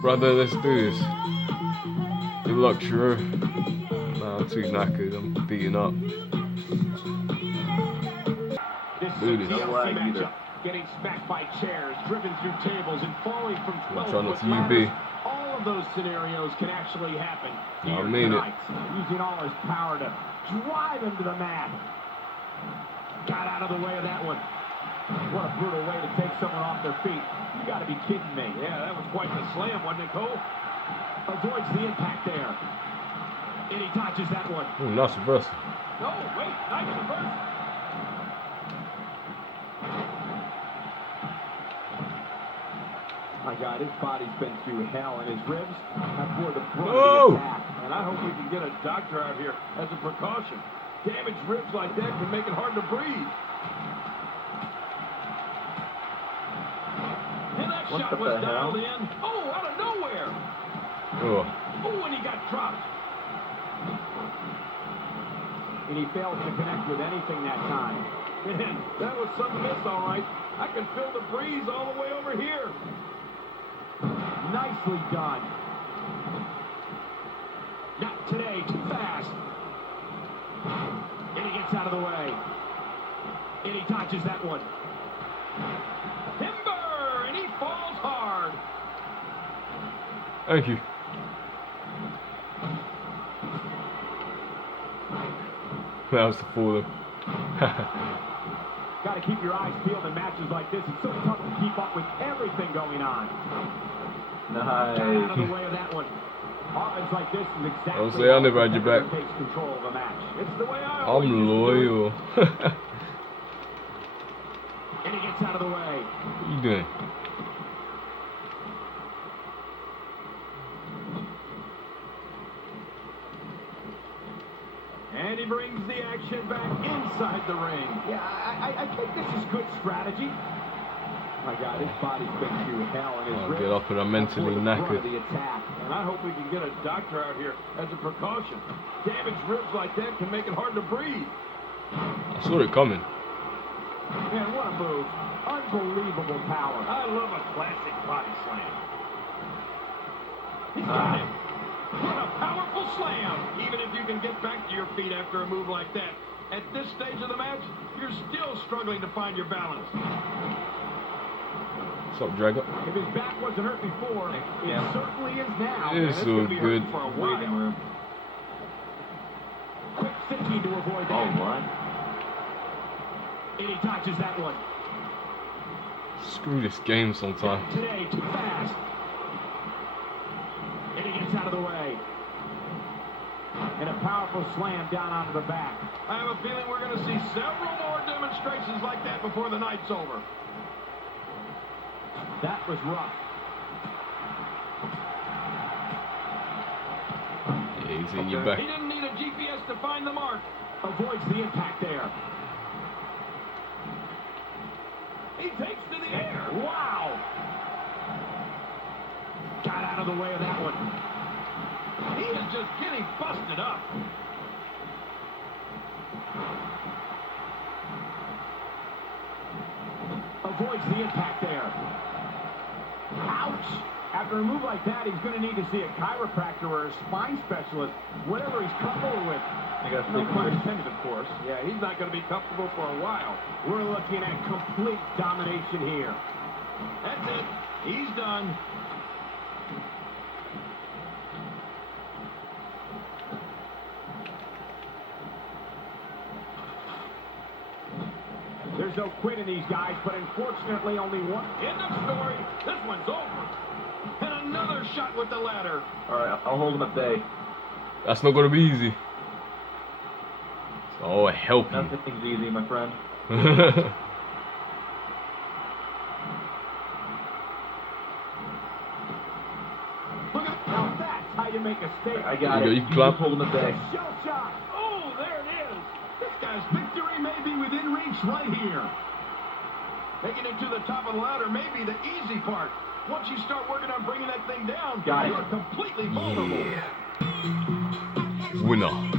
Brother, let's do this. Good luck, Shrew. Nah, I'm too knackered. I'm beaten up. Do this. Getting smacked by chairs, driven through tables, and falling from 12-foot ladders. All of those scenarios can actually happen here I mean tonight. Using all his power to drive him to the mat. Got out of the way of that one. What a brutal way to take someone off their feet. You got to be kidding me. Yeah, that was quite the slam, wasn't it, Cole? Avoids the impact there. And he dodges that one. Ooh, nice reversal. No, wait, nice reversal. My God, his body's been through hell, and his ribs have bore the brunt of the attack. And I hope we can get a doctor out here as a precaution. Damaged ribs like that can make it hard to breathe. And that shot was dialed in. Oh, out of nowhere. Oh, and he got dropped. And he failed to connect with anything that time. Man, that was some miss, all right. I can feel the breeze all the way over here. Nicely done. Not today, too fast. And he gets out of the way. And he dodges that one. Timber! And he falls hard. Thank you. That was the fall. Got to keep your eyes peeled in matches like this. It's so tough to keep up with everything going on. Nice. Got out of the way of that one. Offense like this is exactly I'll say I never had your back. Takes control of the match. It's the way I'm loyal. And he gets out of the way. What are you doing? And he brings the action back inside the ring. Yeah, I think this is good strategy. My God, his body's been through hell, and his ribs get up and I'm mentally knackered. The attack. And I hope we can get a doctor out here as a precaution. Damaged ribs like that can make it hard to breathe. I saw it coming. Man, what a move. Unbelievable power. I love a classic body slam. He's got him. What a powerful slam. Even if you can get back to your feet after a move like that, at this stage of the match, you're still struggling to find your balance. What's up, Dragon? If his back wasn't hurt before, it certainly is now. It's so good. For a while. Quick thinking to avoid that. Oh, what? And he dodges that one. Screw this game sometimes. Today, too fast. And he gets out of the way. And a powerful slam down onto the back. I have a feeling we're going to see several more demonstrations like that before the night's over. That was rough. Yeah, he's in your back. He didn't need a GPS to find the mark. Avoids the impact there. He takes to the air. Wow. Got out of the way of that one. He is just getting busted up. Avoids the impact there. Ouch. After a move like that, he's going to need to see a chiropractor or a spine specialist, whatever he's comfortable with. No pun intended, of course. Yeah, he's not going to be comfortable for a while. We're looking at complete domination here. That's it. He's done. There's no quit in these guys, but unfortunately only one. End of story. This one's over. And another shot with the ladder. All right, I'll hold him at bay. That's not going to be easy. Oh, help you. Nothing's easy, my friend. Look at now. That's how you make a statement. I got it. You clap. Hold him at bay. Shell shot. Oh, there it is. This guy's victory may be within reach right here. Making it to the top of the ladder may be the easy part. Once you start working on bringing that thing down, you're completely vulnerable. Yeah. Winner.